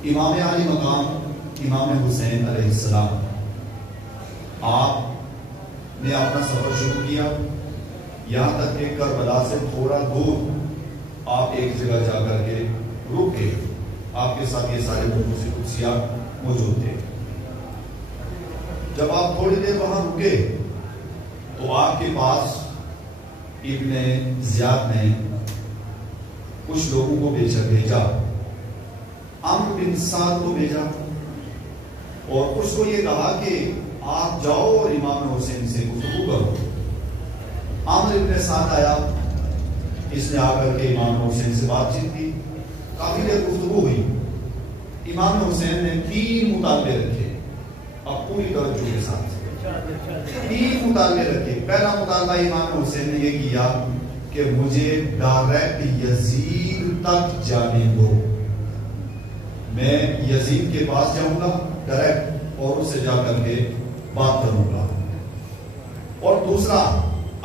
امام علی مقام امام حسین علیہ السلام، آپ نے اپنا سفر شروع کیا، یہاں تک کہ کربلا سے تھوڑا دور آپ ایک جگہ جا کر کے رکے، آپ کے ساتھ یہ سارے قدسیہ موجود تھے۔ جب آپ تھوڑی دیر وہاں رکے تو آپ کے پاس ابن زیاد نے کچھ لوگوں کو بھیجا، عمرو بن سعد کو بھیجا اور اس کو یہ کہا کہ آپ جاؤ اور امام حسین سے گفتگو کرو۔ عمرو بن سعد آیا، اس نے آ کر کے امام حسین سے بات چیت کی، کافی دیر گفتگو ہوئی۔ امام حسین نے 3 مطالبے رکھے، اب پوری توجہ کے ساتھ 3 مطالبے رکھے۔ پہلا مطالبہ امام حسین نے یہ کیا کہ مجھے ڈائریکٹ یزید تک جانے دو، میں یزید کے پاس جاؤں گا ڈائریکٹ اور اس سے جا کر کے بات کروں گا۔ اور دوسرا،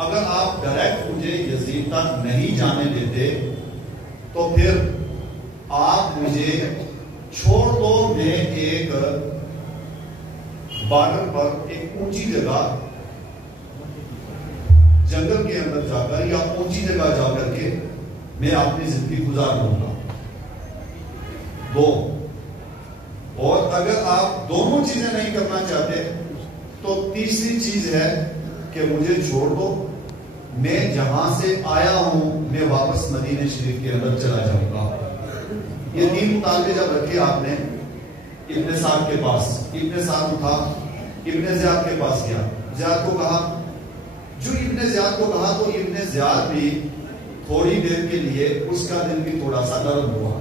اگر آپ ڈائریکٹ مجھے یزید تک نہیں جانے دیتے تو پھر آپ مجھے چھوڑ دو، میں ایک بارڈر پر ایک اونچی جگہ جنگل کے اندر جا کر یا اونچی جگہ جا کر کے میں اپنی زندگی گزار لوں گا۔ 2، اور اگر آپ دونوں چیزیں نہیں کرنا چاہتے تو تیسری چیز ہے کہ مجھے چھوڑ دو، میں جہاں سے آیا ہوں میں واپس مدینہ شریف کے اندر چلا جاؤں گا۔ یہ 3 مطالبے جب رکھے آپ نے ابن سعد کے پاس، ابن سعد اٹھا ابن زیاد کے پاس گیا، زیاد کو کہا، جو ابن زیاد کو کہا تو ابن زیاد بھی تھوڑی دیر کے لیے اس کا دل بھی تھوڑا سا نرم ہوا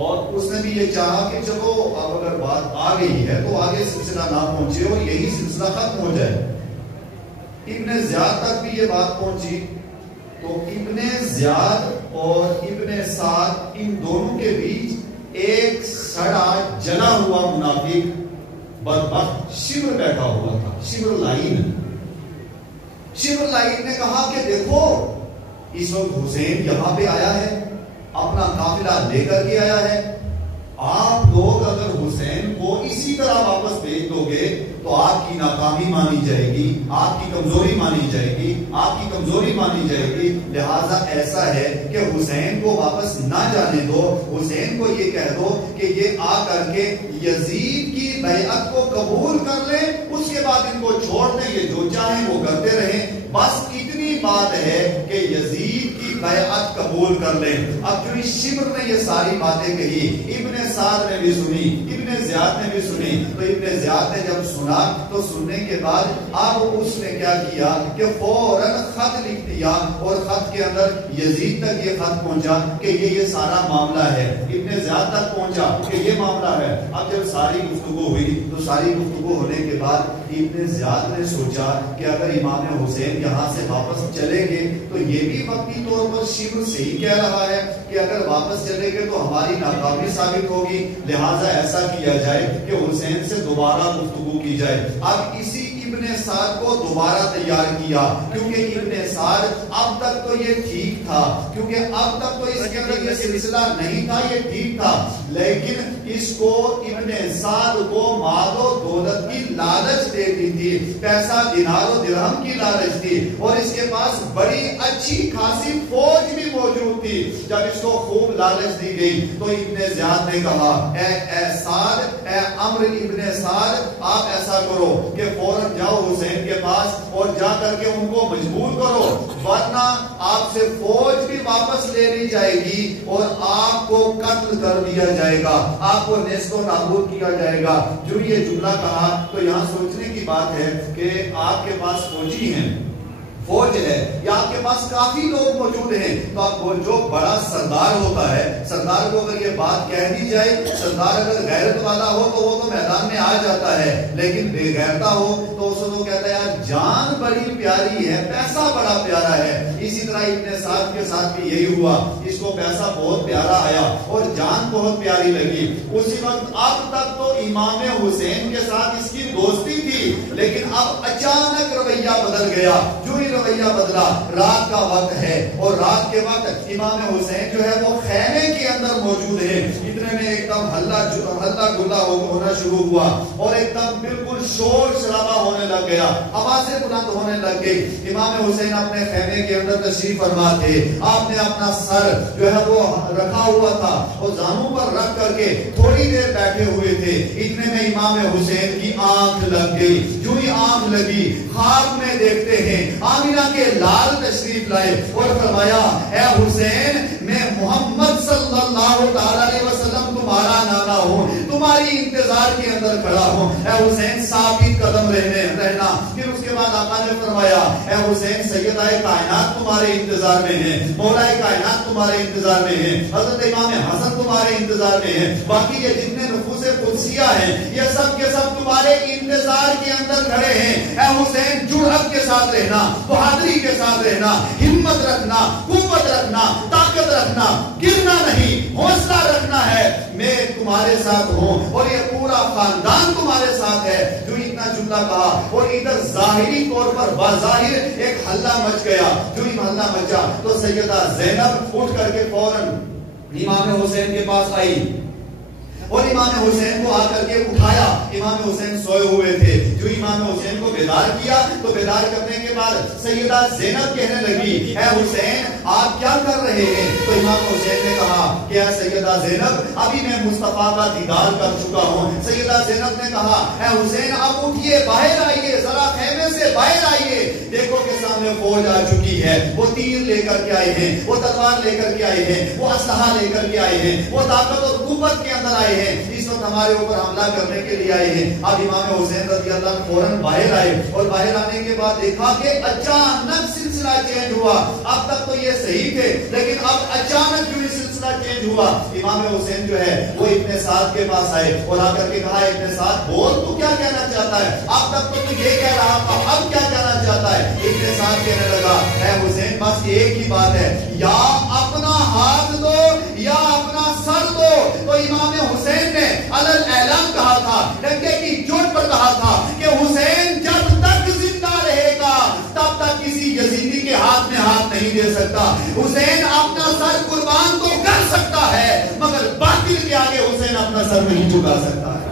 اور اس نے بھی یہ چاہا کہ چلو اب اگر بات آ گئی ہے تو آگے سلسلہ نہ پہنچے اور یہی سلسلہ ختم ہو جائے۔ ابن زیاد تک بھی یہ بات پہنچی تو ابن زیاد اور ابن سعد ان دونوں کے بیچ ایک سڑا جلا ہوا منافق بدبخت شمر بیٹھا ہوا تھا، شمر لائن نے کہا کہ دیکھو اس وقت حسین یہاں پہ آیا ہے، اپنا قافلہ لے کر کے آیا ہے، آپ لوگ اگر حسین کو اسی طرح واپس بھیج دو گے تو آپ کی ناکامی مانی جائے گی، آپ کی کمزوری مانی جائے گی، لہذا ایسا ہے کہ حسین کو واپس نہ جانے دو، حسین کو یہ کہہ دو کہ یہ آ کر کے یزید کی بیعت کو قبول کر لیں، اس کے بعد ان کو چھوڑ دیں، یہ جو چاہیں وہ کرتے رہیں، بس اتنی بات ہے کہ یزید کی بیعت قبول کر لیں۔ اب جو اس شمر نے یہ ساری باتیں کہی، ابن سعد نے بھی سنی، ابن زیاد نے بھی سنی، تو ابن زیاد نے جب سنا تو سننے کے بعد اب اس نے کیا کیا کہ فوراً خط لکھ دیا اور خط کے اندر یزید تک یہ خط پہنچا کہ یہ سارا معاملہ ہے، ابن زیاد تک پہنچا کہ یہ معاملہ ہے۔ اب جب ساری گفتگو ہوئی تو ساری گفتگو ہونے کے بعد ابن زیاد نے سوچا کہ اگر امام حسین یہاں سے واپس چلے گے تو یہ بھی وقتی طور پر شمر صحیح کہہ رہا ہے کہ اگر واپس چلے گے تو ہماری ناکامی ثابت ہوگی، لہٰذا ایسا کیا جائے کہ حسین سے دوبارہ گفتگو کی جائے۔ اب اسی ابن سعد کو دوبارہ تیار کیا کیونکہ ابن سعد اب تک تو یہ ٹھیک تھا، کیونکہ اب تک تو اس کے اندر یہ سلسلہ نہیں تھا، یہ ٹھیک تھا، لیکن اس کو ابن سعد کو مال و دولت کی لالچ دے دی تھی، پیسہ دینار و درہم کی لالچ تھی اور اس کے پاس بڑی اچھی خاصی فوج بھی موجود تھی۔ جب اس کو خوب لالچ دی گئی تو ابن زیاد نے کہا اے سعد، اے عمرو ابن سعد، آپ ایسا کرو کہ فوراً جاؤ حسین کے پاس اور جا کر کے ان کو مجبور کرو، ورنہ آپ سے فوج بھی واپس لے لی جائے گی اور آپ کو قتل کر دیا جائے گا، آپ کو نیست و نابود کیا جائے گا۔ جو یہ جملہ کہا تو یہاں سوچنے کی بات ہے کہ آپ کے پاس فوجی ہیں، فوج ہے یا آپ کے پاس کافی لوگ موجود ہیں، تو آپ جو بڑا سردار ہوتا ہے، سردار کو اگر یہ بات کہہ دی جائے، سردار اگر غیرت والا ہو تو وہ تو میدان میں آ جاتا ہے، لیکن بے غیرتا ہو تو اس کو کہتا ہے یار جان بڑی پیاری ہے، پیسہ بڑا پیارا ہے۔ اسی طرح ابن سعد کے ساتھ بھی یہی ہوا، اس کو پیسہ بہت پیارا آیا اور جان بہت پیاری لگی۔ اسی وقت اب تک تو امام حسین کے ساتھ اس کی دوستی تھی، لیکن اب اچانک رویہ بدل گیا، جو ہی رویہ بدلا. رات کا وقت ہے اور رات کے وقت امام حسین جو ہے وہ خیمے کے اندر موجود ہے. اتنے میں ایک دم ہلہ گلا ہونا شروع ہوا اور ایک دم بالکل شور شرابہ ہونے لگ گیا, آوازیں بلند ہونے لگ گئی. امام حسین اپنے خیمے کے اندر تشریف فرما تھے. آپ نے اپنا سر جو ہے وہ رکھا ہوا تھا اور زانوں پر رکھ کر کے تھوڑی دیر بیٹھے ہوئے تھے. اتنے میں امام حسین کی آنکھ لگ گئی. جو ہی آنکھ لگی خواب میں دیکھتے ہیں آمینہ کے لال تشریف لائے اور فرمایا اے حسین میں محمد صلی اللہ علیہ وسلم تمہارا نانا ہوں, تمہاری انتظار کے اندر کھڑا ہوں. اے حسین ثابت قدم رہنا. پھر اس کے بعد آقا نے فرمایا اے حسین سیدہ کائنات تمہارے انتظار میں ہیں, مولا کائنات تمہارے انتظار میں ہیں, حضرت امام حسن تمہارے انتظار میں ہیں, باقی یہ جتنے نفوس قدسیہ ہیں یہ سب کے سب تمہارے انتظار کے اندر کھڑے ہیں. اے حسین جرأت کے ساتھ رہنا, بہادری کے ساتھ رہنا, ہمت رکھنا, قوت رکھنا, طاقت رکھنا, گرنا نہیں, حوصلہ رکھنا ہے. میں تمہارے ساتھ ہوں اور یہ پورا خاندان تمہارے ساتھ ہے. جو اتنا جملہ کہا اور ادھر ظاہری طور پر بظاہر ایک حلہ مچ گیا. جو ہی حلہ مچا تو سیدہ زینب اٹھ کر کے فوراً امام حسین کے پاس آئی اور امام حسین کو آ کر کے اٹھایا. امام حسین سوئے ہوئے تھے. جو امام حسین کو بیدار کیا تو بیدار کرنے کے بعد سیدہ زینب کہنے لگی اے حسین آپ کیا کر رہے ہیں؟ تو امام حسین نے کہا کہ اے سیدہ زینب ابھی میں مصطفیٰ کا دیدار کر چکا ہوں. سیدہ زینب نے کہا اے حسین اب اٹھیے, باہر آئیے, ذرا خیمے سے باہر آئیے. دیکھو کہ سامنے فوج آ چکی ہے, وہ تیر لے کر کے آئے ہیں, وہ تلوار لے کر کے آئے ہیں, وہ اسلحہ لے کر کے آئے ہیں, وہ طاقت اور قوت کے اندر آئے ہیں, اس وقت ہمارے اوپر حملہ کرنے کے لیے آئے ہیں. اب امام حسین رضی اللہ عنہ فوراً باہر آئے اور باہر آنے کے بعد دیکھا کہ اچانک سلسلہ چینج ہوا. اب تک تو یہ صحیح تھے لیکن اب اچانک جو سلسلہ چینج ہوا. امام حسین جو ہے وہ ابن سعد کے پاس آئے اور آ کر کے کہا ابن سعد بول تو کیا کہنا چاہتا ہے؟ اب تک تو یہ کہہ رہا تھا, اب کیا کہنا چاہتا ہے؟ ابن سعد کہنے لگا اے حسین بس ایک ہی بات ہے, یا اپنا ہاتھ دو یا اپنا سر دو. تو امام حسین نے علل اعلان کہا تھا, ڈنکے کی چوٹ پر کہا تھا کہ حسین جب تک زندہ رہے گا تب تک کسی یزیدی کے ہاتھ میں ہاتھ نہیں دے سکتا. حسین اپنا سر قربان تو کر سکتا ہے مگر باطل کے آگے حسین اپنا سر نہیں جھکا سکتا ہے.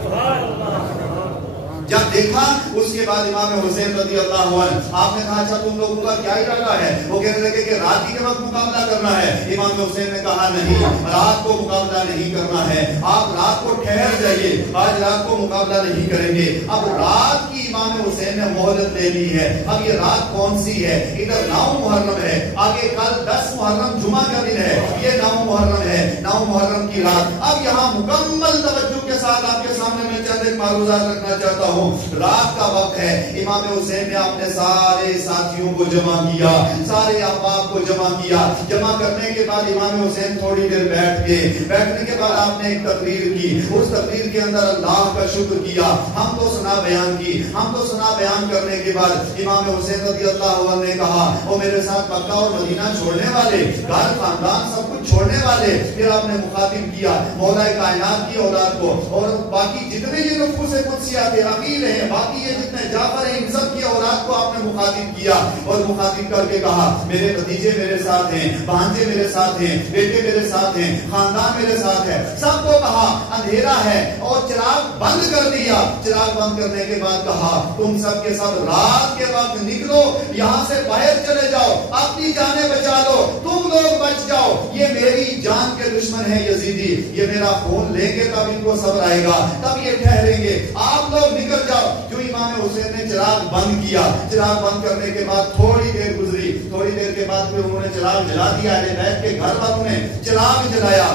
جب دیکھا اس کے بعد امام حسین رضی اللہ عنہ آپ نے کہا اچھا تم لوگوں کا کیا ارادہ ہے؟ وہ کہنے لگے کہ رات کے وقت مقابلہ کرنا ہے. امام حسین نے کہا نہیں, رات کو مقابلہ نہیں کرنا ہے, آپ رات کو ٹھہر جائیے, آج رات کو مقابلہ نہیں کریں گے. اب رات کی امام حسین نے مہلت لے لی ہے. اب یہ رات کون سی ہے؟ ادھر 9 محرم ہے, آگے کل 10 محرم جمعہ کا دن ہے, یہ 9 محرم ہے, 9 محرم کی رات. اب یہاں مکمل توجہ کے ساتھ آپ کے سامنے میں چند ایک معروضات رکھنا چاہتا ہوں. رات کا وقت ہے. امام حسین نے اپنے سارے ساتھیوں کو جمع کیا, سارے احباب کو جمع کیا. جمع کرنے کے بعد امام حسین تھوڑی دیر بیٹھ گئے. بیٹھنے کے بعد آپ نے ایک تقریر کی. اس تقریر کے اندر اللہ کا شکر کیا, ہم تو سنا بیان کی. ہم تو سنا بیان کرنے کے بعد امام حسین رضی اللہ عنہ نے کہا وہ میرے ساتھ مکہ اور مدینہ چھوڑنے والے, گھر خاندان سب کچھ چھوڑنے والے. پھر آپ نے مخاطب کیا مولا کائنات کی اولاد کو اور باقی جتنے یہ نفوس قدسیہ تھے, امیر ہیں, باقی یہ جتنے جعفر ہیں, ان سب کی اولاد کو آپ نے مخاطب کیا اور مخاطب کر کے کہا میرے بھتیجے میرے ساتھ ہیں, بھانجے میرے ساتھ ہیں, بیٹے میرے ساتھ ہیں, خاندان میرے ساتھ ہے. سب کو کہا اندھیرا ہے اور چراغ بند کر دیا. چراغ بند کرنے کے بعد کہا تم سب کے سب رات کے وقت نکلو, یہاں سے باہر چلے جاؤ, اپنی جانیں بچا لو, تم لوگ بچ جاؤ. یہ میری جان کے دشمن ہے یزیدی, یہ میرا خون لیں گے تب ان کو صبر آئے گا, تب یہ ٹھہریں گے, آپ لوگ نکل جاؤ. جو امام حسین نے چراغ بند کیا, چراغ بند کرنے کے بعد تھوڑی دیر گزری, تھوڑی دیر کے بعد پھر انہوں نے چراغ جلا دیا. اہل بیت کے گھر والوں نے چراغ جلایا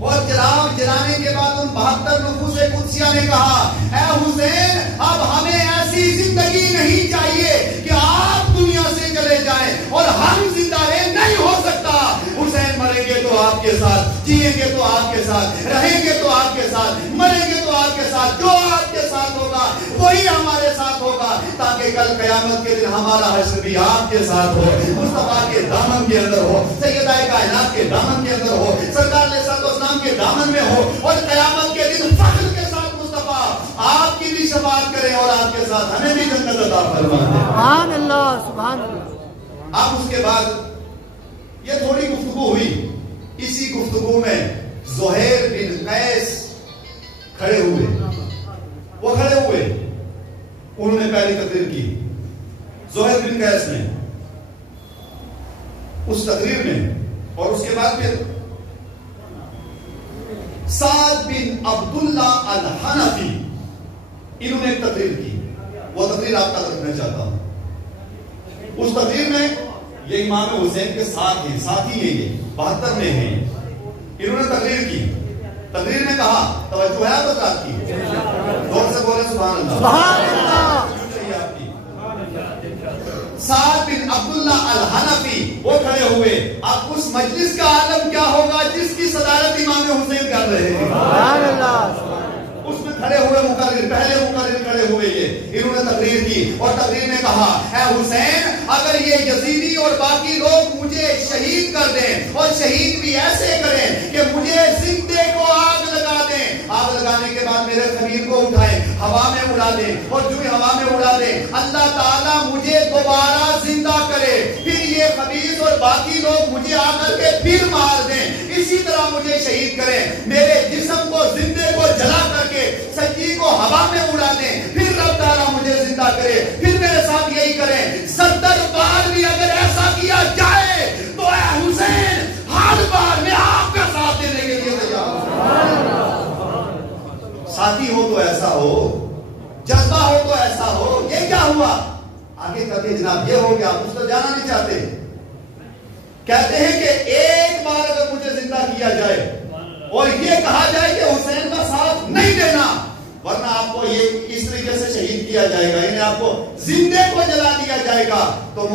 اور چراغ جلانے کے بعد ان 72 نفوس قدسیہ نے کہا اے حسین اب ہمیں ایسی زندگی نہیں چاہیے کہ آپ دنیا سے چلے جائیں اور ہم زندہ رہیں, نہیں ہو سکتا. حسین مریں گے تو آپ کے ساتھ, جیئیں گے تو آپ کے ساتھ, رہیں گے تو آپ کے ساتھ, مریں گے تو آپ کے ساتھ. جو آپ کے ساتھ ہوگا وہی ہمارے ساتھ ہوگا, تاکہ کل قیامت کے دن ہمارا حشر بھی آپ کے ساتھ ہو, مصطفیٰ کے دامن کے اندر ہو, سیدہ کائنات کے دامن کے اندر ہو, سرکار علیہ السلام کے دامن میں ہو, اور قیامت کے دن فخر کے ساتھ مصطفیٰ آپ کی بھی شفاعت کرے اور آپ کے ساتھ ہمیں بھی جنت عطا فرمائے. سبحان اللہ سبحان اللہ. اب اس کے بعد یہ تھوڑی گفتگو ہوئی. اسی گفتگو میں زہیر بن قیس کھڑے ہوئے. وہ کھڑے ہوئے, انہوں نے پہلی تقریر کی. زہیر بن قیس نے اس تقریر میں, اور اس کے بعد پھر سعد بن عبداللہ الحنفی, انہوں نے ایک تقریر کی. وہ تقریر آپ کا رکھنا چاہتا ہوں. اس تقریر میں یہ امام حسین کے ساتھ ہیں, ساتھی ہیں, یہ 72 میں ہیں. انہوں نے تقریر کی. تقریر میں کہا, توجہ ہے آپ بات کی, زور سے بولے سبحان اللہ. سبحان اللہ. سعد بن عبداللہ الحنفی وہ کھڑے ہوئے. اب اس مجلس کا عالم کیا ہوگا جس کی صدارت امام حسین کر رہے ہیں. سبحان اللہ. اس میں کھڑے ہوئے مقرر, پہلے مقرر کھڑے ہوئے, یہ انہوں نے تقریر کی. اور تقریر میں کہا, اے حسین, اگر یہ یزیدی اور باقی لوگ مجھے شہید کر دیں, اور شہید بھی ایسے کریں کہ مجھے زندے کو آگ لگا دیں, آگ لگانے کے بعد میرے خمیر کو اٹھائیں, ہوا میں اڑا دیں, اور جو ہوا میں اڑا دیں اللہ تعالیٰ مجھے دوبارہ زندہ کرے, پھر یہ خبیث اور باقی لوگ مجھے آ کر کے پھر مار دیں, اسی طرح مجھے شہید کریں, میرے جسم کو زندے کو جلا کر کے سچی کو ہوا میں اڑا دیں, پھر رب تعالیٰ مجھے زندہ کرے, پھر میرے ساتھ یہی کریں. 70 بار بھی اگر ایسا کیا جائے تو اے حسین, ہر بار میں آپ کا ساتھ دینے کے لیے تیار ہوں. ساتھی ہو تو ایسا ہو, جذبہ ہو تو ایسا ہو. یہ کیا ہوا آگے کہتے جناب یہ ہو گیا, آپ اس پر جانا نہیں چاہتے. کہتے ہیں کہ ایک بار اگر مجھے زندہ کیا جائے اور یہ کہا جائے کہ حسین کا ساتھ نہیں دینا, ورنہ آپ کو یہ اس طریقے سے شہید کیا جائے گا, یعنی آپ کو زندے کو جلا دیا جائے گا. تو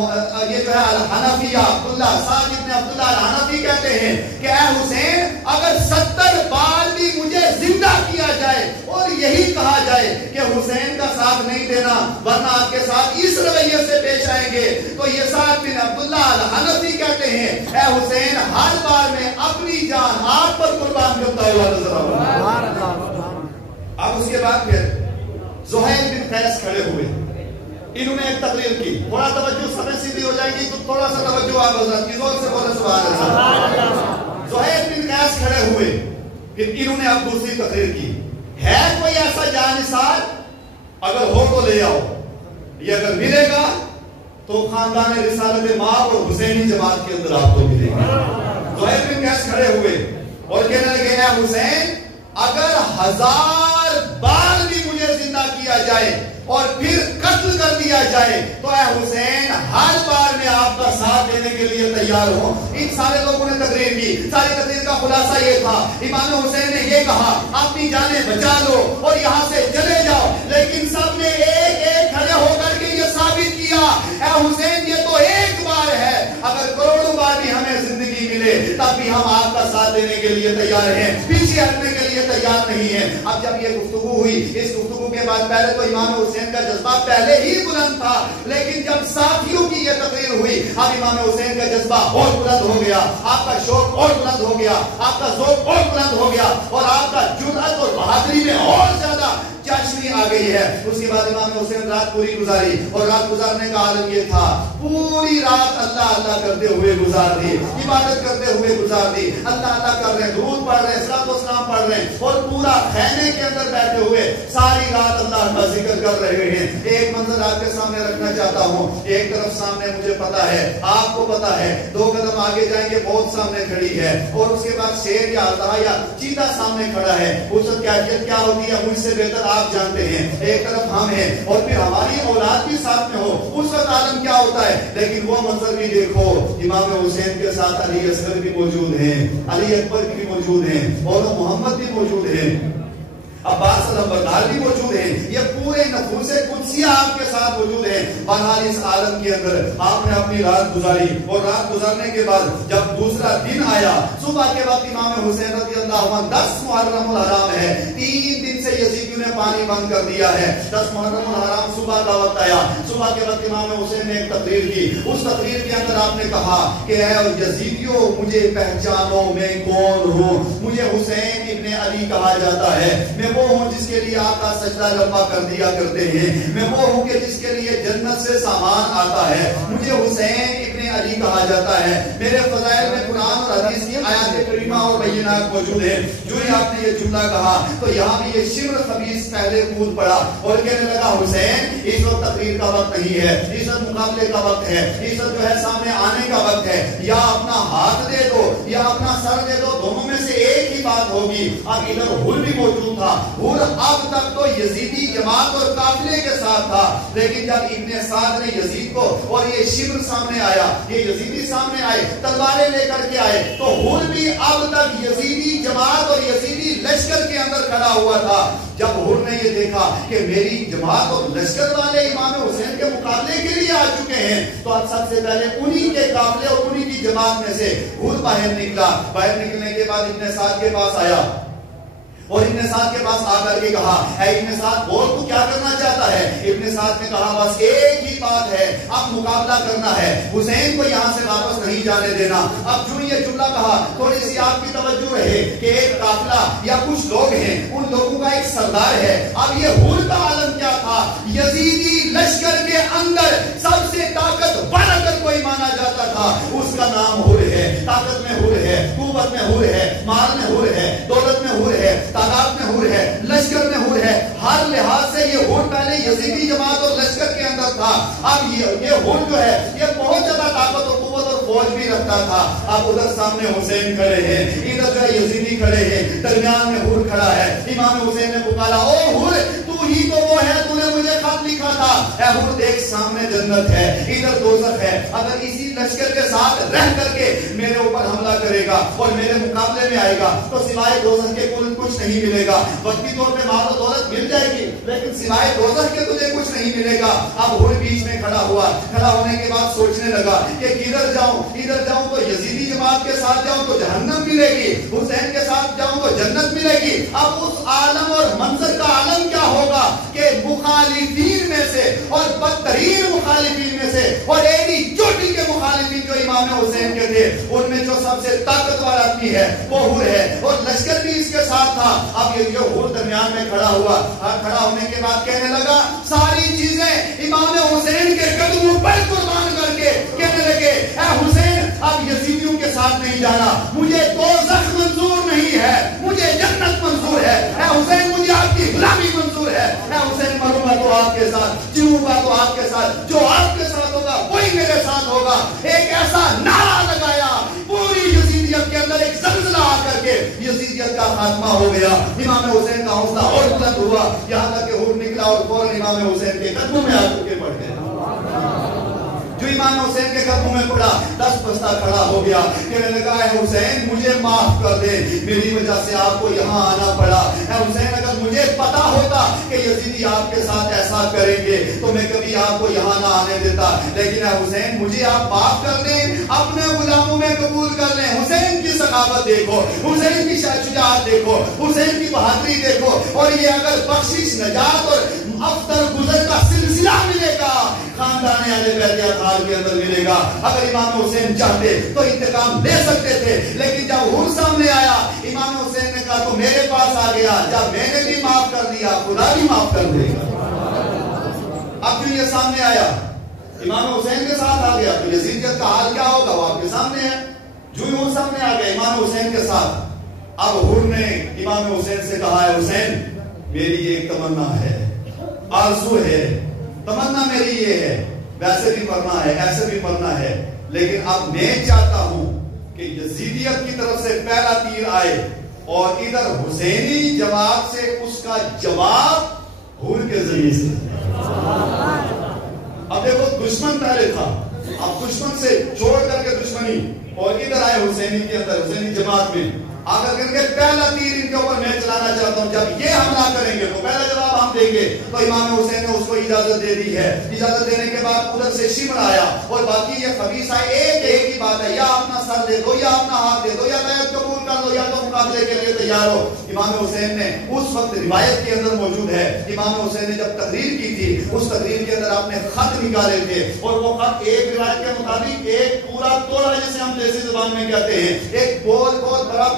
یہ جو ہے الحنفیہ عبداللہ, سعد ابن عبداللہ الحنفی کہتے ہیں کہ اے حسین, اگر 70 بار بھی مجھے زندہ کیا جائے اور یہی کہا جائے کہ حسین کا ساتھ نہیں دینا ورنہ آپ کے ساتھ اس رویے سے پیش آئیں گے, تو یہ سعد بن عبداللہ الحنفی کہتے ہیں اے حسین, ہر بار میں اپنی جان آپ پر قربان کرتا ہوا نظر آؤں. اب اس کے بعد پھر زہیر بن قیس کھڑے ہوئے. انہوں نے ایک تقریر کی. تھوڑا توجہ, سمجھ سیدھی ہو جائے گی تو تھوڑا سا توجہ آپ حضرات کی, زور سے بولے سبحان اللہ. زہیر بن قیس کھڑے ہوئے. پھر انہوں نے اب دوسری تقریر کی. ہے کوئی ایسا جانثار, اگر ہو تو لے آؤ, یہ اگر ملے گا تو خاندان رسالت مآب اور حسینی جماعت کے اندر آپ کو ملے گا. زہیر بن قیس کھڑے ہوئے اور کہنے لگے اے حسین, اگر 1000 بار بھی مجھے زندہ کیا جائے اور پھر قتل کر دیا جائے تو اے حسین, ہر بار میں آپ کا ساتھ دینے کے لیے تیار ہوں. ان سارے لوگوں نے تقریر کی. ساری تقریر کا خلاصہ یہ تھا, امام حسین نے یہ کہا اپنی جانیں بچا لو اور یہاں سے چلے جاؤ, لیکن سب نے ایک ایک کھڑے ہو کر کے یہ ثابت کیا اے حسین, یہ تو ایک بار ہے, اگر کروڑوں بار بھی ہمیں زندگی ملے تب بھی ہم آپ کا ساتھ دینے کے لیے تیار ہیں, پیچھے ہٹنے کے لیے تیار نہیں ہیں. اب جب یہ گفتگو ہوئی, اس گفتگو کے بعد پہلے تو امام حسین کا جذبہ پہلے ہی بلند تھا, لیکن جب ساتھیوں کی یہ تقریر ہوئی اب امام حسین کا جذبہ اور بلند ہو گیا, آپ کا شوق اور بلند ہو گیا, آپ کا ذوق اور بلند ہو گیا, اور آپ کا جرأت اور بہادری میں اور زیادہ چاشنی آ گئی ہے. اس کے بعد امام حسین رات پوری گزاری, اور رات گزارنے کا عالم یہ تھا, پوری رات اللہ اللہ کرتے ہوئے گزار دی, عبادت کرتے ہوئے گزار دی, اللہ اللہ کر رہے ہیں, درود پڑھ رہے ہیں, صلاۃ و سلام پڑھ رہے ہیں, اور پورا خیمے کے اندر بیٹھے ہوئے ساری رات اللہ کا ذکر کر رہے ہیں. ایک منظر آپ کے سامنے رکھنا چاہتا ہوں. ایک طرف سامنے مجھے پتا ہے, آپ کو پتا ہے, 2 قدم آگے جائیں گے بہت سامنے کھڑی ہے, اور اس کے بعد شیر یا الدہ یا چیتا سامنے کھڑا ہے. اس وقت کیفیت کیا ہوتی ہے مجھ سے بہتر آپ جانتے ہیں. ایک طرف ہم ہیں اور پھر ہماری اولاد بھی ساتھ میں ہو, اس وقت عالم کیا ہوتا ہے. لیکن وہ منظر بھی دیکھو, امام حسین کے ساتھ علی اصغر بھی موجود ہیں, علی اکبر بھی موجود ہیں, اور محمد بھی موجود ہیں, عباس علمبردار بھی موجود ہیں. یہ پورے نفوس قدسیہ آپ کے ساتھ موجود ہیں. بہرحال اس عالم کے اندر آپ نے اپنی رات گزاری, اور رات گزارنے کے بعد جب دوسرا دن آیا, صبح کے وقت امام حسین رضی اللہ عنہ 10 محرم الحرام ہے, 3 دن سے یزیدیوں نے پانی بند کر دیا ہے. 10 محرم الحرام صبح کا وقت آیا. صبح کے وقت امام حسین نے ایک تقریر کی. اس تقریر کے اندر آپ نے کہا کہ اے یزیدیوں, مجھے پہچانو میں کون ہوں. مجھے حسین ابن علی کہا جاتا ہے. میں وہ ہوں جس جس کے لیے آپ کا سجدہ لمبا کر دیا کرتے ہیں، میں وہ ہوں کہ جس کے لیے جنت سے سامان آتا ہے۔ مجھے حسین ابن علی کہا جاتا ہے۔ میرے فضائل میں قرآن اور حدیث کی آیات کریمہ اور بینات موجود ہیں۔ جو ہی آپ نے یہ جملہ کہا تو یہاں بھی یہ شمر خبیث پہلے کود پڑا اور کہنے لگا حسین اس وقت تقریر کا وقت نہیں ہے، اس وقت مقابلے کا وقت ہے، اس وقت جو ہے سامنے آنے کا وقت ہے، یا اپنا ہاتھ دے دو یا اپنا سر دے دو، دونوں میں سے ایک ہی بات ہوگی۔ اب ادھر ہر بھی موجود تھا۔ ہر اب تک تو یزیدی جماعت اور قافلے کے ساتھ تھا، لیکن جب ابن سعد نے یزید کو اور یہ شمر سامنے آیا، یہ یزیدی سامنے آئے، تلواریں لے کر کے آئے، تو ہر بھی اب تک یزیدی جماعت اور یزیدی لشکر کے اندر کھڑا ہوا تھا۔ جب ہر نے یہ دیکھا کہ میری جماعت اور لشکر والے امام حسین کے مقابلے کے لیے آ چکے ہیں، تو اب سب سے پہلے انہی کے قافلے اور انہی کی جماعت میں سے ہر باہر نکلا۔ باہر نکلنے کے بعد ابن سعد کے پاس آیا اور ابن سعد کے پاس آ کر کے کہا، اے ابن سعد بول تو کیا کرنا چاہتا ہے؟ ابن سعد نے کہا بس ایک ہی بات ہے، اب مقابلہ کرنا ہے، حسین کو یہاں سے واپس نہیں جانے دینا۔ اب جو یہ جملہ کہا تھوڑی سی آپ کی توجہ رہے کہ ایک قافلہ یا کچھ لوگ ہیں، ان لوگوں کا ایک سردار ہے۔ اب یہ ہر کا عالم کیا تھا؟ یزیدی لشکر کے اندر سب سے طاقتور اگر کوئی مانا جاتا تھا اس کا نام ہر ہے۔ طاقت میں ہر ہے، قوت میں ہر ہے، مال میں ہر ہے، دولت میں ہر ہے، تعداد میں ہر ہے، لشکر میں ہر ہے، ہر لحاظ سے یہ ہر پہلے یزیدی جماعت اور لشکر کے اندر تھا۔ اب یہ ہر جو ہے یہ بہت زیادہ طاقت اور قوت اور فوج بھی رکھتا تھا۔ اب ادھر سامنے حسین کھڑے ہیں، ادھر جو ہے یزیدی کھڑے ہیں، درمیان میں ہر کھڑا ہے۔ امام حسین نے پکارا، او ہر تو ہی تو وہ ہے، تو نے مجھے خط لکھا تھا۔ اے ہر دیکھ سامنے جنت ہے، ادھر دوزخ ہے، اگر اسی لشکر کے ساتھ رہ کر کے میرے اوپر حملہ کرے گا اور میرے مقابلے میں آئے گا تو سوائے دوزخ کے کچھ نہیں ملے گا۔ وقتی طور پہ مال و دولت مل جائے گی لیکن سوائے دوزخ کے تجھے کچھ نہیں ملے گا۔ اب ہر بیچ میں کھڑا ہوا، کھڑا ہونے کے بعد سوچنے لگا کہ کدھر جاؤں؟ ادھر جاؤں تو یزیدی جماعت کے ساتھ جاؤں تو جہنم ملے گی، حسین کے ساتھ جاؤں تو جنت ملے گی۔ اب اس عالم اور منظر کا عالم کیا ہوگا کہ مخالفین میں سے اور بدترین مخالفین میں سے اور ایڈی چوٹی کے مخالفین جو امام حسین کے تھے ان میں جو سب سے طاقتور آدمی ہے وہ ہر ہے اور لشکر بھی اس کے ساتھ تھا۔ اب یہ ہر درمیان میں کھڑا ہوا، کھڑا ہونے کے بعد کہنے لگا ساری چیزیں امام حسین کے قدموں پر قربان کر کے کہنے لگے، اے حسین اب یزیدیوں کے ساتھ نہیں جانا، مجھے دوزخ منظور نہیں ہے، مجھے جنت منظور ہے۔ اے حسین مجھے آپ کی غلامی منظور ہے۔ اے حسین مروں گا تو آپ کے ساتھ، جیوں گا تو آپ کے ساتھ، جو آپ کے ساتھ ہوگا وہی میرے ساتھ ہوگا۔ ایک ایسا نعرہ لگایا، پوری یزیدیت کے اندر ایک زلزلہ آ کر کے یزیدیت کا خاتمہ ہو گیا۔ امام حسین کا حوصلہ اور بلند ہوا، یہاں تک کہ ہر نکلا اور فوراً امام حسین کے قدموں میں آ کر کے پڑ گیا۔ جو امام حسین کے قدموں میں پڑا دس بستہ کھڑا ہو گیا، کہنے لگا اے حسین مجھے معاف کر دے، میری وجہ سے آپ کو یہاں آنا پڑا۔ اے حسین اگر مجھے پتا ہوتا کہ یزیدی آپ کے ساتھ ایسا کریں گے تو میں کبھی آپ کو یہاں نہ آنے دیتا، لیکن اے حسین مجھے آپ معاف کر دیں، اپنے غلاموں میں قبول کر لیں۔ حسین کی ثقافت دیکھو، حسین کی شجاعت دیکھو، حسین کی بہادری دیکھو، اور یہ اگر بخشش نجات اور افطر گزر کا سلسلہ ملے گا خاندان اہل بیت اطہار کے اندر ملے گا۔ اگر امام حسین چاہتے تو انتقام لے سکتے تھے، لیکن جب ہر سامنے آیا امام حسین نے کہا تو میرے پاس آ گیا، جب میں نے بھی معاف کر دیا خدا بھی معاف کر دے گا۔ اب جو یہ سامنے آیا امام حسین کے ساتھ آ گیا تو یزیدیت کا حال کیا ہوگا وہ آپ کے سامنے ہے۔ جو ہر سامنے آ گیا امام حسین کے ساتھ، اب ہر نے امام حسین سے کہا ہے حسین میری ایک تمنا ہے، آرزو ہے، تمنا میری یہ ہے، ویسے بھی پڑھنا ہے ایسے بھی پڑھنا ہے، لیکن اب میں چاہتا ہوں کہ یزیدیت کی طرف سے پہلا تیر آئے اور ادھر حسینی جواب سے اس کا جواب ہر کے ذریعے سے۔ اب دیکھو دشمن پہلے تھا، اب دشمن سے چھوڑ کر کے دشمنی اور ادھر آئے حسینی کے اندر، حسینی جماعت میں آ کر کے پہلا تیر ان کے اوپر میں چلانا چاہتا ہوں، جب یہ حملہ کریں گے تو پہلا جواب ہم دیں گے۔ تو امام حسین نے اس کو اجازت دے دی ہے۔ اجازت دینے کے بعد ادھر سے شمر آیا اور باقی یہ خبیثہ ایک ہی بات ہے، یا اپنا سر دے دو یا اپنا ہاتھ دے دو یا بیعت قبول کر لو یا تو مقابلے کے لیے تیار ہو. امام حسین نے اس وقت روایت کے اندر موجود ہے امام حسین نے جب تقریر کی تھی اس تقریر کے اندر آپ نے خط نکالے تھے اور وہ خط ایک روایت کے مطابق ایک پورا توڑا جسے ہم دیسی زبان میں کہتے ہیں ایک بہت بڑا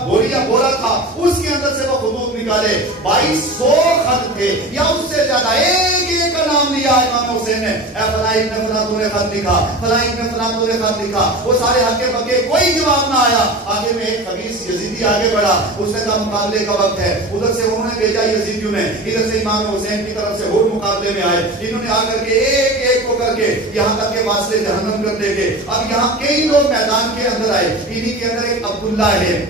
بورا تھا اس کے اندر سے وہ خطوط نکالے 2200 خط تھے یا اس سے زیادہ ایک ایک کا نام لیا امام حسین نے اے فلاں ابن فلاں تو نے خط لکھا فلاں ابن فلاں تو نے خط لکھا وہ سارے ہکے بکے کوئی جواب نہ آیا. آگے میں ایک خبیث یزیدی آگے بڑھا اس نے کہا مقابلے کا وقت ہے ادھر سے انہوں نے بھیجا یزیدیوں نے ادھر سے امام حسین کی طرف سے اور مقابلے میں آئے انہوں نے آ کر کے ایک ایک کو کر کے یہاں تک کہ واسطے جہنم کر دے گے. اب یہاں کئی لوگ میدان کے اندر آئے انہی کے اندر ایک عبداللہ ہے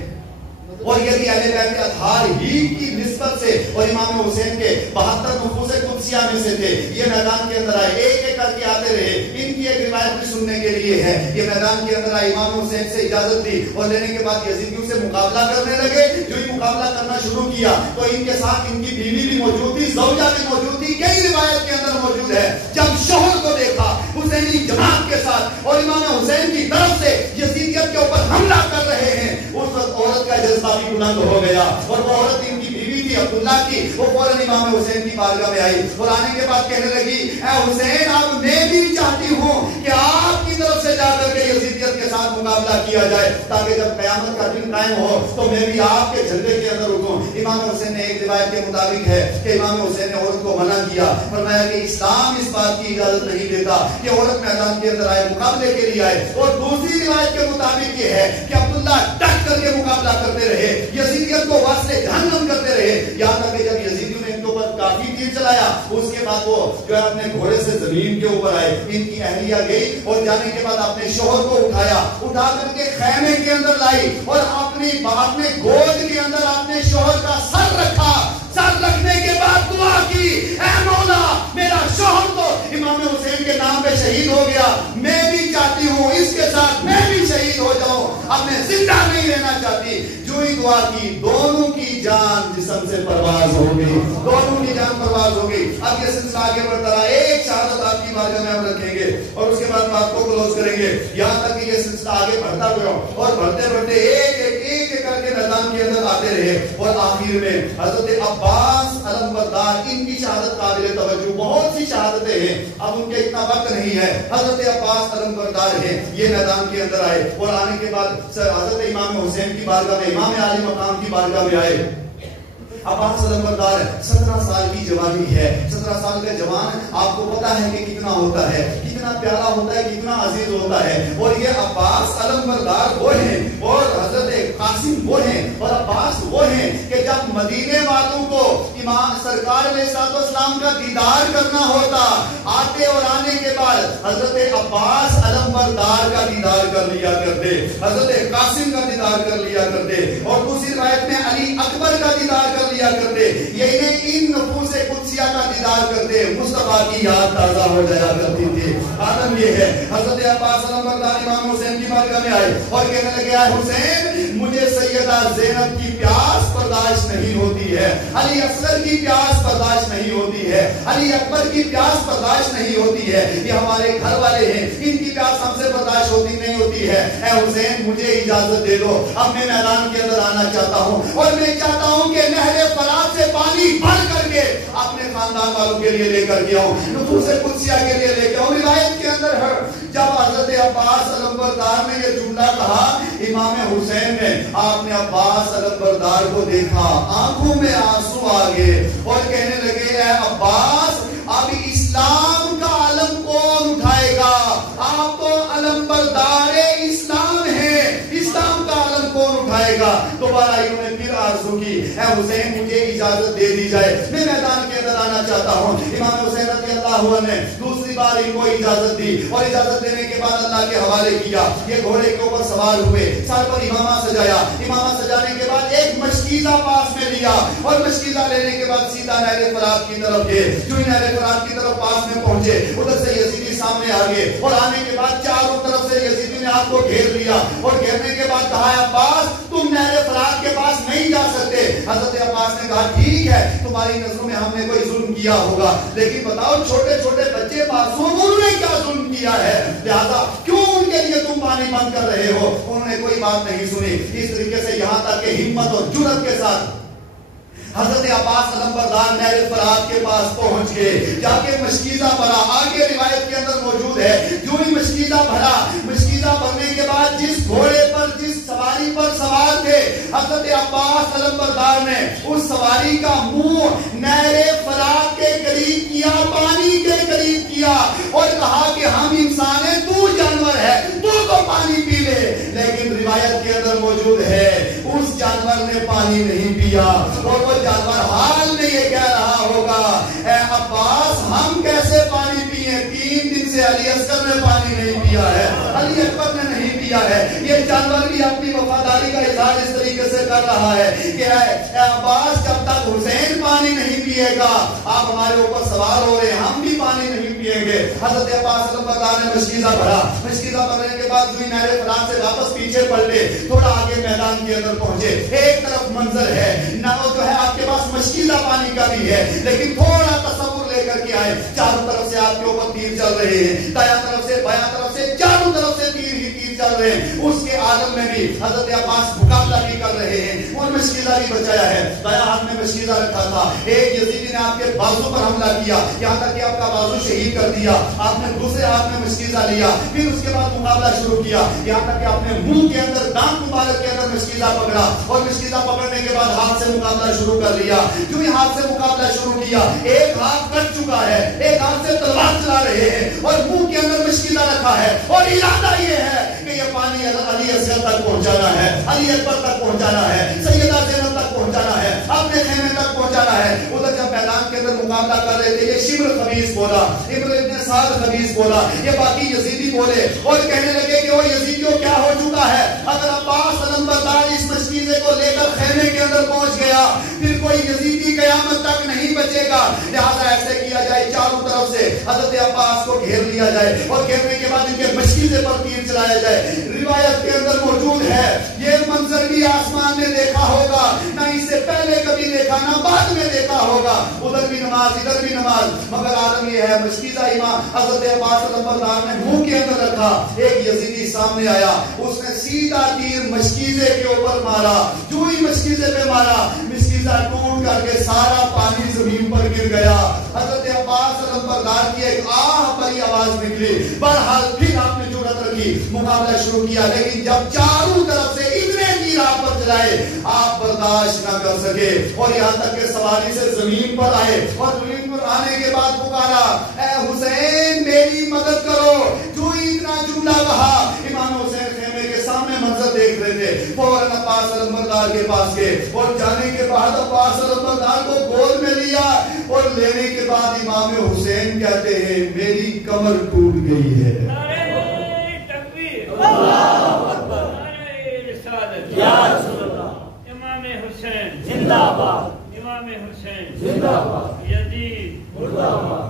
اور یہ بھی اہل بیت اطہار ہی کی نسبت سے اور امام حسین کے 72 نفوس قدسیہ میں سے تھے. یہ میدان کے اندر آئے ایک ایک کر کے آتے رہے ان کی ایک روایت بھی سننے کے لیے ہے. یہ میدان کے اندر آئے امام حسین سے اجازت دی اور لینے کے بعد یزیدیوں سے مقابلہ کرنے لگے. جو ہی مقابلہ کرنا شروع کیا تو ان کے ساتھ ان کی بیوی بھی موجود تھی زوجہ بھی موجود تھی. کئی روایت کے اندر موجود ہے جب شوہر کو دیکھا حسینی جماعت کے ساتھ اور امام حسین کی طرف سے یزیدیت کے اوپر حملہ کر رہے ہیں اس وقت عورت کا جذبہ بھی بلند ہو گیا اور وہ عورت ان کی بیوی تھی عبداللہ کی وہ فوراً امام حسین کی بارگاہ میں آئی اور آنے کے بعد کہنے لگی اے حسین اب میں بھی چاہتی ہوں کہ آپ کی طرف سے جا کر کے یزیدیت کے ساتھ مقابلہ کیا جائے تاکہ جب قیامت کا دن قائم ہو تو میں بھی آپ کے جھنڈے کے اندر اٹھوں. امام حسین نے ایک روایت کے مطابق ہے کہ امام حسین نے عورت کو منع کیا فرمایا کہ اسلام اس بات کی اجازت نہیں دیتا کہ عورت میدان کے اندر آئے مقابلے کے لیے آئے. اور دوسری روایت کے مطابق یہ ہے کہ عبداللہ ڈٹ کر کے مقابلہ کرتے رہے یزیدیت کو واسطے جہنم کرتے رہے یہاں تک کہ جب یزیدیوں نے ان کے اوپر کافی تیر چلایا اس کے بعد وہ جو ہے اپنے گھوڑے سے زمین کے اوپر آئے. ان کی اہلیہ گئی اور جانے کے بعد اپنے شوہر کو اٹھا کر کے خیمے کے اندر لائی اور اپنے گود کے اندر اپنے شوہر کا سر رکھا. سر رکھنے کے بعد دعا کی اے مولا میرا شوہر تو امام حسین کے نام پہ شہید ہو گیا میں بھی چاہتی ہوں اس کے ساتھ میں بھی شہید ہو جاؤں اب میں زندہ نہیں رہنا چاہتی. جو ہی دعا کی دونوں کی جان جسم سے پرواز ہو گئی دونوں کی جان پرواز ہو گئی. اب یہ سلسلہ آگے بڑھتا رہا ایک شہادت آپ کی بارگاہ میں ہم رکھیں گے اور اس کے بعد بات کو کلوز کریں گے یہاں تک کہ یہ سلسلہ آگے بڑھتا گیا اور بڑھتے بڑھتے ایک ایک کر کے میدان کے اندر آتے رہے اور آخر میں حضرت عباس علمبردار ان کی شہادت قابل توجہ بہت سی شہادتیں ہیں اب ان کے اتنا وقت نہیں ہے. حضرت عباس علمبردار ہیں یہ میدان کے اندر آئے اور آنے کے بعد حضرت امام حسین کی بارگاہ میں امام عالی مقام کی بارگاہ میں آئے. عباس علمبردار 17 سال کی جوانی ہے 17 سال کا جوان آپ کو پتا ہے کہ کتنا ہوتا ہے کتنا پیارا ہوتا ہے کتنا عزیز ہوتا ہے. اور یہ عباس علمبردار وہ ہیں اور حضرت قاسم وہ ہیں اور عباس وہ ہیں کہ جب مدینے والوں کو امام سرکار علیہ السلام کا دیدار کرنا ہوتا آتے اور آنے کے بعد حضرت عباس علمبردار کا دیدار کر لیا کرتے حضرت قاسم کا دیدار کر لیا کرتے اور دوسری روایت میں علی اکبر کا دیدار کر لیا کرتے. یہ ان نفوس قدسیہ کا دیدار کرتے مصطفیٰ کی یاد تازہ ہو جایا کرتی تھی. عالم یہ ہے حضرت عباس علمبردار امام حسین کی بارگاہ میں آئے اور کہنے لگے اے حسین مجھے سیدہ زینب کی پیاس برداشت نہیں ہوتی ہے علی اصغر کی پیاس برداشت نہیں ہوتی ہے علی اکبر کی پیاس برداشت نہیں ہوتی ہے یہ ہمارے گھر والے ہیں ان کی پیاس ہم سے برداشت ہوتی نہیں ہوتی ہے. اے حسین مجھے اجازت دے دو اب میں میدان کے اندر آنا چاہتا ہوں اور میں چاہتا ہوں کہ نہر فرات سے پانی بھر کر کے اپنے خاندان والوں کے لیے لے کر کے آؤں نفوس قدسیہ کے لیے لے کے آؤں. روایت کے اندر ہے جب حضرت عباس علمبردار نے یہ جملہ کہا امام حسین نے آپ نے عباس علمبردار کو دیکھا آنکھوں میں آنسو آ گئے اور کہنے لگے اے عباس اب اسلام کا علم کون اٹھائے گا آپ تو علمبردار اسلام ہیں اسلام کا علم کون اٹھائے گا. دوبارہ انہوں نے پھر آرزو کی اے حسین مجھے اجازت دے دی جائے میں میدان کے اندر آنا چاہتا ہوں. امام حسین رضی اللہ عنہ نے دوسری بار ان کو اجازت دی اور اجازت دینے کے بعد اللہ کے حوالے کیا. یہ گھوڑے کے اوپر سوار ہوئے سر پر امامہ سجایا امامہ سجانے کے بعد ایک مشکیزہ پاس میں لیا اور مشکیزہ لینے کے بعد سیدھا نہر فرات کی طرف گئے. جو نہر فرات کی طرف پاس میں پہنچے ادھر سے یزیدی سامنے آ گئے اور آنے کے بعد چاروں طرف سے یزیدی نے آپ کو گھیر لیا اور گھیرنے کے بعد کہا عباس تم نہر فرات کے پاس نہیں جا سکتے حضرت عباس نے کہا ٹھیک ہے تمہاری نظروں میں ہم نے کوئی ظلم کیا ہوگا، لیکن بتاؤ چھوٹے چھوٹے بچے معصوم انہوں نے کیا ظلم کیا ہے، لہذا کیوں ان کے لیے تم پانی بند کر رہے ہو؟ انہوں نے کوئی بات نہیں سنی۔ اس طریقے سے یہاں تک کہ ہمت اور جرأت کے ساتھ حضرت عباس علمبردار نہر فرات کے پاس پہنچ گئے، جا کے مشکیزہ بھرا۔ آگے روایت کے اندر موجود ہے جو ہی مشکیزہ بھرا، مشکیزہ بھرنے کے بعد جس گھوڑے پر جس سواری پر سوار تھے حضرت عباس علمبردار نے اس سواری کا منہ نہر فرات کے قریب کیا، پانی کے قریب کیا اور کہا کہ ہم انسان ہیں، تو جانور ہے، تو پانی پی لے۔ لیکن روایت کے اندر موجود ہے اس جانور نے پانی نہیں پیا اور وہ جانور حال میں یہ کہہ رہا ہوگا اے عباس ہم کیسے پانی پیئے، 3 دن سے علی اصغر نے پانی نہیں پیا ہے، علی اکبر نے نہیں پیا ہے۔ یہ جانور بھی اپنی وفاداری کا اظہار اس طریقے سے کر رہا ہے کہ اے عباس جب تک حسین پانی نہیں پیے گا آپ ہمارے اوپر سوار ہو رہے ہیں، ہم بھی پانی نہیں پیئیں گے۔ حضرت عباس علمبردار نے مشکیزہ بھرا، مشکیزہ بھرنے کے بعد جو نہر فرات سے واپس پیچھے پلٹے، تھوڑا آگے میدان کے اندر پہنچے۔ ایک طرف منظر ہے نہ جو ہے آپ کے پاس مشکیزہ پانی کا بھی ہے، لیکن تھوڑا تصور لے کر کے آئے، چاروں طرف سے آپ کے اوپر تیر چل رہے ہیں، دایاں طرف سے بایاں طرف سے چاروں طرف سے تیر ہی تیر چل رہے ہیں۔ اس کے عالم میں بھی حضرت عباس مقابلہ بھی کر رہے ہیں اور مشکیزہ بھی بچایا ہے۔ دایاں ہاتھ میں مشکیزہ رکھا تھا، ایک یزیدی نے آپ کے بازو پر حملہ کیا، یہاں تک کہ آپ کا بازو شہید کر دیا۔ آپ نے دوسرے ہاتھ میں مشکیزہ لیا، پھر اس کے بعد مقابلہ شروع کیا، یہاں تک کہ آپ نے منہ کے اندر دانت مبارک کے اندر مشکیزہ پکڑا اور مشکیزہ پکڑنے کے بعد ہاتھ سے مقابلہ شروع کر لیا۔ جو ہی ہاتھ سے مقابلہ شروع کیا، ایک ہاتھ کٹ چکا ہے، ایک ہاتھ سے تلوار چلا رہے ہیں اور منہ کے اندر مشکیزہ رکھا ہے اور ارادہ یہ ہے کہ یہ پانی علی اصغر تک پہنچانا ہے، علی اکبر تک پہنچانا ہے، سیدہ زینب تک پہنچانا ہے، اپنے خیمے تک پہنچانا ہے۔ ادھر جب میدان کے اندر مقابلہ کر رہے تھے، یہ شمر خبیث بولا، ابن سعد خبیث بولا، یہ باقی یزیدی بولے اور کہنے لگے کہ وہ یزیدیوں کیا ہو چکا ہے، اگر عباس علمبردار اس مشکیزے کو لے کر خیمے کے اندر پہنچ گیا پھر کوئی یزیدی قیامت تک نہیں بچے گا، لہذا ایسے کیا جائے چاروں طرف سے حضرت عباس کو گھیر لیا جائے اور گھیرنے کے بعد ان کے مشکیزے پر تیر چلایا جائے۔ روایت کے اندر موجود ہے یہ منظر بھی آسمان نے دیکھا ہوگا، نہ اس سے پہلے کبھی دیکھا نہ بعد میں دیکھا ہوگا، ادھر بھی نماز ادھر بھی نماز، مگر عالم یہ ہے مشکیزہ امام حضرت عباس علمبردار نے منہ کے اندر رکھا، ایک یزیدی سامنے آیا، اس نے سیدھا تیر مشکیزے کے اوپر مارا، جو ہی مشکیزے پہ مارا مشکیزہ ٹوٹ کر کے سارا پانی زمین پر گر گیا۔ حضرت عباس علمبردار کی ایک آہ بھری آواز نکلی، بہرحال پھر آپ نے جرأت رکھی، مقابلہ شروع کیا، لیکن جب چاروں طرف سے اتنے تیر آپ پر چلائے آپ برداشت نہ کر سکے اور یہاں تک کہ سواری سے زمین پر آئے اور زمین پر آنے کے بعد پکارا اے حسین میری مدد کرو۔ جو اتنا جملہ کہا امام حسین خیمے کے سامنے منظر دیکھ رہے تھے، فوراً عباس علمبردار کے پاس گئے اور جانے کے بعد عباس علمبردار کو گود میں لیا اور لینے کے بعد امام حسین کہتے ہیں میری کمر ٹوٹ گئی ہے۔ امام حسین زندہ باد، امام حسین زندہ باد، یزید مردہ باد۔